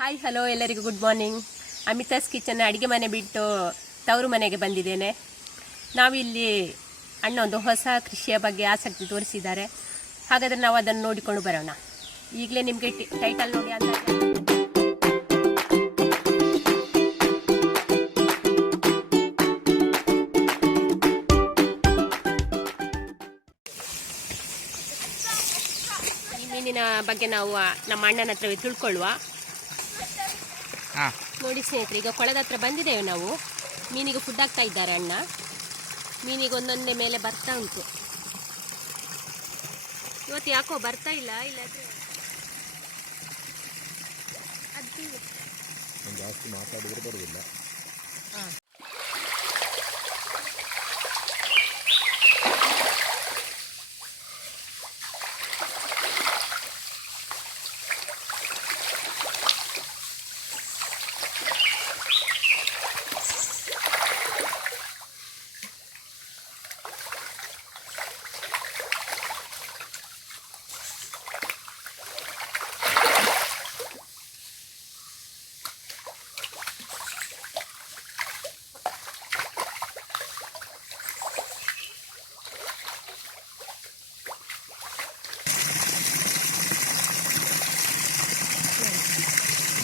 Hi hello ಎಲ್ಲರಿಗೂ good morning. Amitha's kitchen ಅಡುಗೆ ಮನೆ ಬಿಟ್ಟು ತವರು ಮನೆಗೆ ಬಂದಿದ್ದೇನೆ. ನಾವಿಲ್ಲಿ ಅಣ್ಣ ಒಂದು ಹೊಸ ಕೃಷಿಯ ಬಗ್ಗೆ ಆಸಕ್ತಿ ತೋರಿಸಿದ್ದಾರೆ. ಹಾಗಾದರೆ ನಾವು ಅದನ್ನು ನೋಡಿಕೊಂಡು ಬರೋಣ. ಈಗಲೇ ನಿಮಗೆ ಟೈಟಲ್ ನೋಡಿ ಅಂತ ಈ ಮೀನಿನ ಬಗ್ಗೆ ನಾವು ನಮ್ಮ ಅಣ್ಣನ ಹತ್ರವೇ ತಿಳ್ಕೊಳ್ಳುವ. ನೋಡಿ ಸ್ನೇಹಿತರೆ, ಈಗ ಕೊಳದ ಹತ್ರ ಬಂದಿದ್ದೇವೆ ನಾವು. ಮೀನಿಗೆ ಫುಡ್ ಹಾಕ್ತಾ ಇದ್ದಾರೆ ಅಣ್ಣ. ಮೀನಿಗೆ ಒಂದೊಂದೇ ಮೇಲೆ ಬರ್ತಾ ಉಂಟು. ಇವತ್ತು ಯಾಕೋ ಬರ್ತಾ ಇಲ್ಲ. ಇಲ್ಲಾದ್ರೆ ಜಾಸ್ತಿ ಮಾತಾಡಿದ್ರೆ ಬರುವುದಿಲ್ಲ.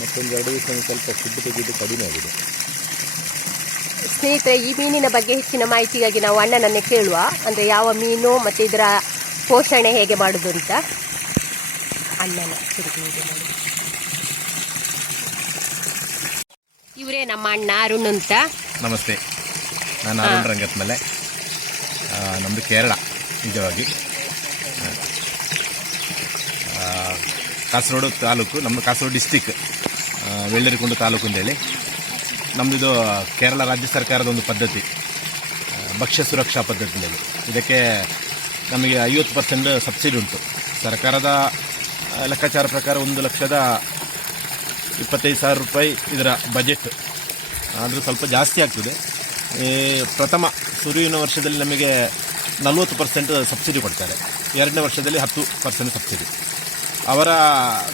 ಮತ್ತೊಂದು 2 ದಿವಸ ಸ್ವಲ್ಪ ಫುಡ್ ತೆಗೆದು ಕಡಿಮೆ ಆಗಿದೆ. ಸ್ನೇಹಿತರೆ, ಈ ಮೀನಿನ ಬಗ್ಗೆ ಹೆಚ್ಚಿನ ಮಾಹಿತಿಗಾಗಿ ನಾವು ಅಣ್ಣನನ್ನೇ ಕೇಳುವ. ಅಂದರೆ ಯಾವ ಮೀನು ಮತ್ತು ಇದರ ಪೋಷಣೆ ಹೇಗೆ ಮಾಡೋದು ಅಂತ ಅಣ್ಣನ ಇವರೇ ನಮ್ಮ ಅಣ್ಣ ಅರುಣ್ ಅಂತ. ನಮಸ್ತೆ, ನಾನು ಅರುಣ್ ರಂಗತ್ಮಲೆ. ನಮ್ಮದು ಕೇರಳ, ನಿಜವಾಗಿ ಕಾಸರಗೋಡು ತಾಲೂಕು. ನಮ್ಮ ಕಾಸರಗೋಡು ಡಿಸ್ಟಿಕ್, ವೆಳ್ಳರಿಕುಂಡು ತಾಲೂಕು ಅಂತೇಳಿ. ನಮ್ಮದು ಕೇರಳ ರಾಜ್ಯ ಸರ್ಕಾರದ ಒಂದು ಪದ್ಧತಿ, ಭಕ್ಷ್ಯ ಸುರಕ್ಷಾ ಪದ್ಧತಿ ಅಂತೇಳಿ. ಇದಕ್ಕೆ ನಮಗೆ 50% ಸಬ್ಸಿಡಿ ಉಂಟು. ಸರ್ಕಾರದ ಲೆಕ್ಕಾಚಾರ ಪ್ರಕಾರ 1,25,000 ರೂಪಾಯಿ ಇದರ ಬಜೆಟ್. ಆದರೂ ಸ್ವಲ್ಪ ಜಾಸ್ತಿ ಆಗ್ತದೆ. ಪ್ರಥಮ ಸುರುವಿನ ವರ್ಷದಲ್ಲಿ ನಮಗೆ 40% ಸಬ್ಸಿಡಿ ಕೊಡ್ತಾರೆ. 2ನೇ ವರ್ಷದಲ್ಲಿ 10% ಸಬ್ಸಿಡಿ. ಅವರ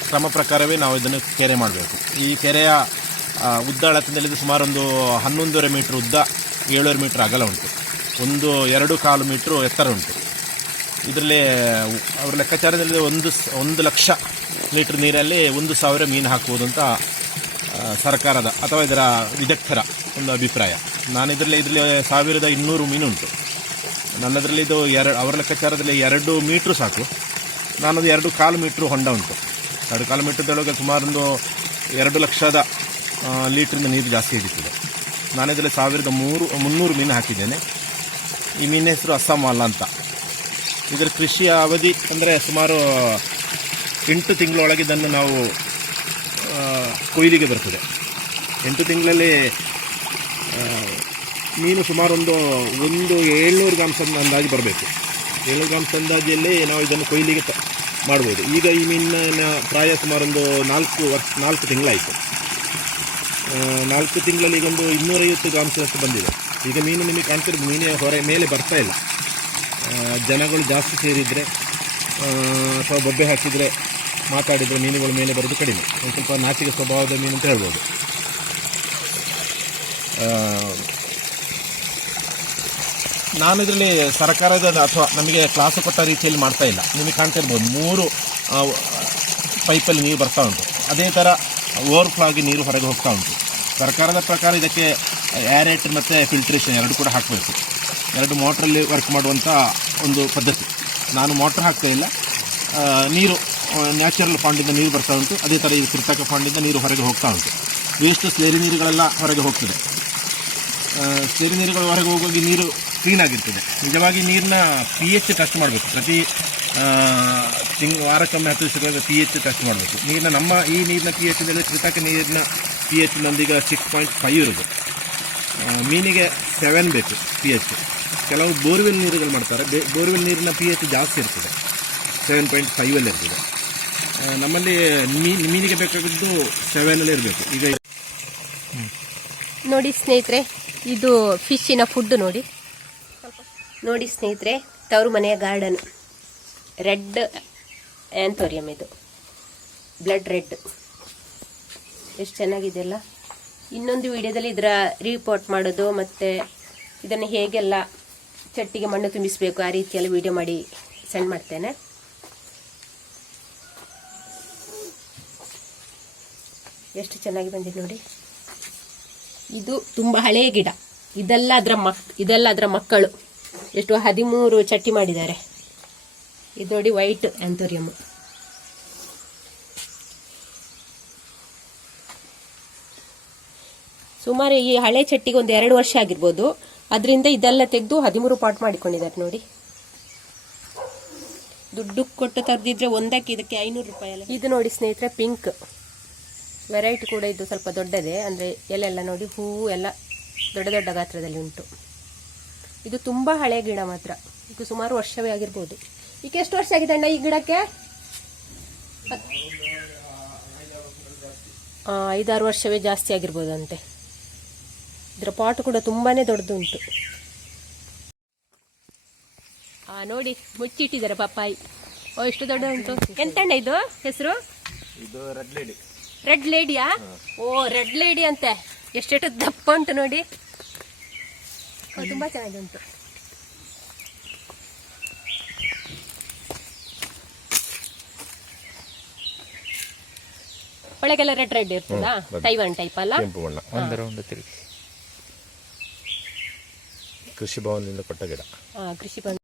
ಕ್ರಮ ಪ್ರಕಾರವೇ ನಾವು ಇದನ್ನು ಕೆರೆ ಮಾಡಬೇಕು. ಈ ಕೆರೆಯ ಉದ್ದ ಅಳತೆಯಲ್ಲಿ ಸುಮಾರು ಒಂದು 11.5 ಮೀಟ್ರ್ ಉದ್ದ, 7 ಮೀಟ್ರ್ ಅಗಲ ಉಂಟು. 2.25 ಮೀಟ್ರ್ ಎತ್ತರ ಉಂಟು. ಇದರಲ್ಲಿ ಅವರ ಲೆಕ್ಕಾಚಾರದಲ್ಲಿ 1 ಲಕ್ಷ ಲೀಟ್ರ್ ನೀರಲ್ಲಿ 1,000 ಮೀನು ಹಾಕುವುದು ಅಂತ ಸರ್ಕಾರದ ಅಥವಾ ಇದರ ವಿದಗ್ಧರ ಒಂದು ಅಭಿಪ್ರಾಯ. ನಾನು ಇದರಲ್ಲಿ 1,200 ಮೀನು ಉಂಟು ನನ್ನದರಲ್ಲಿ. ಇದು ಅವರ ಲೆಕ್ಕಾಚಾರದಲ್ಲಿ 2 ಮೀಟ್ರು ಸಾಕು. ನಾನದು 2.25 ಮೀಟ್ರ್ ಹೊಂಡ ಉಂಟು. 2.25 ಮೀಟ್ರದೊಳಗೆ ಸುಮಾರು ಒಂದು 2 ಲಕ್ಷದ ಲೀಟ್ರಿಂದ ನೀರು ಜಾಸ್ತಿ ಹಿಡಿತದೆ. ನಾನಿದರಲ್ಲಿ 1,300 ಮೀನು ಹಾಕಿದ್ದೇನೆ. ಈ ಮೀನಿನ ಹೆಸರು ಅಸ್ಸಾಮಾಲ ಅಂತ. ಇದರ ಕೃಷಿಯ ಅವಧಿ ಅಂದರೆ ಸುಮಾರು 8 ತಿಂಗಳೊಳಗೆ ಇದನ್ನು ನಾವು ಕೊಯ್ಲಿಗೆ ಬರ್ತದೆ. 8 ತಿಂಗಳಲ್ಲಿ ಮೀನು ಸುಮಾರು ಒಂದು 700 ಗ್ರಾಮ್ಸ್ ಅಂದಾಜು ಬರಬೇಕು. 700 ಗ್ರಾಮ್ಸ್ ಅಂದಾಜಿಯಲ್ಲಿ ನಾವು ಇದನ್ನು ಕೊಯ್ಲಿಗೆ ಮಾಡ್ಬೋದು. ಈಗ ಈ ಮೀನಿನ ಪ್ರಾಯ ಸುಮಾರು ಒಂದು 4 ತಿಂಗಳಾಯಿತು. 4 ತಿಂಗಳಲ್ಲಿ ಈಗ ಒಂದು 250 ಗ್ರಾಮ್ಸ್ ಅಷ್ಟು ಬಂದಿದೆ. ಈಗ ಮೀನು ನಿಮಗೆ ಕಾಣ್ತಿರೋದು, ಮೀನಿನ ಹೊರ ಮೇಲೆ ಬರ್ತಾ ಇಲ್ಲ. ಜನಗಳು ಜಾಸ್ತಿ ಸೇರಿದರೆ ಅಥವಾ ಬೊಬ್ಬೆ ಹಾಕಿದರೆ, ಮಾತಾಡಿದರೆ ಮೀನುಗಳು ಮೇಲೆ ಬರೋದು ಕಡಿಮೆ. ಒಂದು ಸ್ವಲ್ಪ ನಾಚಿಕೆ ಸ್ವಭಾವದ ಮೀನು ಅಂತ ಹೇಳ್ಬೋದು. ನಾನು ಇದರಲ್ಲಿ ಸರ್ಕಾರದ ಅಥವಾ ನಮಗೆ ಕ್ಲಾಸು ಕೊಟ್ಟ ರೀತಿಯಲ್ಲಿ ಮಾಡ್ತಾ ಇಲ್ಲ. ನಿಮಗೆ ಕಾಣ್ತಾ ಇರ್ಬೋದು, 3 ಪೈಪಲ್ಲಿ ನೀರು ಬರ್ತಾ ಉಂಟು. ಅದೇ ಥರ ಓವರ್ಫ್ಲೋ ಆಗಿ ನೀರು ಹೊರಗೆ ಹೋಗ್ತಾ ಉಂಟು. ಸರ್ಕಾರದ ಪ್ರಕಾರ ಇದಕ್ಕೆ ಏರೇಟರ್ ಮತ್ತು ಫಿಲ್ಟ್ರೇಷನ್ 2 ಕೂಡ ಹಾಕಬೇಕು. 2 ಮೋಟ್ರಲ್ಲಿ ವರ್ಕ್ ಮಾಡುವಂಥ ಒಂದು ಪದ್ಧತಿ. ನಾನು ಮೋಟ್ರ್ ಹಾಕ್ತಾ ಇಲ್ಲ. ನೀರು ನ್ಯಾಚುರಲ್ ಫಾಂಡಿಂದ ನೀರು ಬರ್ತಾ ಉಂಟು. ಅದೇ ಥರ ಈ ಕೃತಕ ಫಾಂಡಿಂದ ನೀರು ಹೊರಗೆ ಹೋಗ್ತಾ ಉಂಟು. ವೇಸ್ಟ್ ಸ್ಲೇರಿ ನೀರುಗಳೆಲ್ಲ ಹೊರಗೆ ಹೋಗ್ತದೆ. ಸ್ಲೇರಿ ನೀರುಗಳು ಹೊರಗೆ ಹೋಗೋಗಿ ನೀರು ಕ್ಲೀನಾಗಿರ್ತದೆ. ನಿಜವಾಗಿ ನೀರಿನ pH ಟೆಸ್ಟ್ ಮಾಡಬೇಕು. ಪ್ರತಿ ವಾರಕ್ಕೊಮ್ಮೆ 10 ದಿವಸಗಳ pH ಟೆಸ್ಟ್ ಮಾಡಬೇಕು. ನಮ್ಮ ಈ ನೀರಿನ pH ಕೃತಕ ನೀರಿನ pH ನೊಂದಿಗೆ 6.5 ಇರೋದು. ಮೀನಿಗೆ 7 ಬೇಕು pH. ಕೆಲವು ಬೋರ್ವೆಲ್ ನೀರುಗಳು ಮಾಡ್ತಾರೆ. ಬೋರ್ವೆಲ್ ನೀರಿನ pH ಜಾಸ್ತಿ ಇರ್ತದೆ, 7.5 ಇರ್ತದೆ. ನಮ್ಮಲ್ಲಿ ಮೀನಿಗೆ ಬೇಕಾಗಿದ್ದು 7 ಇರಬೇಕು. ಈಗ ನೋಡಿ ಸ್ನೇಹಿತರೆ, ಇದು ಫಿಶ್ಶಿನ ಫುಡ್ ನೋಡಿ ಸ್ನೇಹಿತರೆ. ತವರು ಮನೆಯ ಗಾರ್ಡನ್, ರೆಡ್ ಆ್ಯಂಥೋರಿಯಂ. ಇದು ಬ್ಲಡ್ ರೆಡ್ ಎಷ್ಟು ಚೆನ್ನಾಗಿದೆಯಲ್ಲ. ಇನ್ನೊಂದು ವಿಡಿಯೋದಲ್ಲಿ ಇದರ ರಿಪೋರ್ಟ್ ಮಾಡೋದು ಮತ್ತು ಇದನ್ನು ಹೇಗೆಲ್ಲ ಚಟ್ಟಿಗೆ ಮಣ್ಣು ತುಂಬಿಸಬೇಕು ಆ ರೀತಿಯಲ್ಲಿ ವಿಡಿಯೋ ಮಾಡಿ ಸೆಂಡ್ ಮಾಡ್ತೇನೆ. ಎಷ್ಟು ಚೆನ್ನಾಗಿ ಬಂದಿದೆ ನೋಡಿ. ಇದು ತುಂಬ ಹಳೆಯ ಗಿಡ. ಇದೆಲ್ಲ ಅದರ ಮಕ್ಕಳು. ಎಷ್ಟು 13 ಚಟ್ಟಿ ಮಾಡಿದ್ದಾರೆ. ಇದು ನೋಡಿ ವೈಟ್ ಆಂಥೋರಿಯಂ. ಸುಮಾರು ಈ ಹಳೆ ಚಟ್ಟಿಗೆ ಒಂದು 2 ವರ್ಷ ಆಗಿರ್ಬೋದು. ಅದರಿಂದ ಇದೆಲ್ಲ ತೆಗೆದು 13 ಪಾಟ್ ಮಾಡಿಕೊಂಡಿದ್ದಾರೆ ನೋಡಿ. ದುಡ್ಡು ಕೊಟ್ಟು ತರದಿದ್ರೆ ಒಂದಕ್ಕೆ ಇದಕ್ಕೆ 500 ರೂಪಾಯಿ ಅಲ್ಲ. ಇದು ನೋಡಿ ಸ್ನೇಹಿತರೆ, ಪಿಂಕ್ ವೆರೈಟಿ ಕೂಡ. ಇದು ಸ್ವಲ್ಪ ದೊಡ್ಡದೇ, ಅಂದರೆ ಎಲೆಲ್ಲ ನೋಡಿ ಹೂವು ಎಲ್ಲ ದೊಡ್ಡ ದೊಡ್ಡ ಗಾತ್ರದಲ್ಲಿ ಉಂಟು. ಇದು ತುಂಬ ಹಳೆಯ ಗಿಡ ಮಾತ್ರ. ಇದು ಸುಮಾರು ವರ್ಷವೇ ಆಗಿರ್ಬೋದು. ಈಗ ಎಷ್ಟು ವರ್ಷ ಆಗಿದೆ ಅಣ್ಣ ಈ ಗಿಡಕ್ಕೆ? 5-6 ವರ್ಷವೇ ಜಾಸ್ತಿ ಆಗಿರ್ಬೋದು ಅಂತೆ. ಇದರ ಪಾಟ್ ಕೂಡ ತುಂಬಾನೇ ದೊಡ್ಡದುಂಟು. ನೋಡಿ ಮುಚ್ಚಿಟ್ಟಿದ್ದಾರೆ ಪಪ್ಪಾಯಿ. ಎಷ್ಟು ದೊಡ್ಡ ಉಂಟು. ಎಂತಣ್ಣ ಇದು ಹೆಸರು? ಇದು ರೆಡ್ ಲೇಡಿ. ರೆಡ್ ಲೇಡಿಯಾ? ಓ, ರೆಡ್ ಲೇಡಿ ಅಂತೆ. ಎಷ್ಟೆಷ್ಟು ದಪ್ಪ ಉಂಟು ನೋಡಿ. ತುಂಬಾ ಚೆನ್ನಾಗಿ ಉಂಟು. ಒಳಗೆಲ್ಲ ರೆಡ್ ರೆಡ್ ಇರ್ತದಾ? ತೈವಾನ್ ಟೈಪ್ ಅಲ್ಲ? ಒಂದು ರೌಂಡ್ ತಿರುಗಿ. ಕೃಷಿ ಭವನದಿಂದ ಕೊಟ್ಟ ಗಿಡ. ಕೃಷಿ ಭವನ.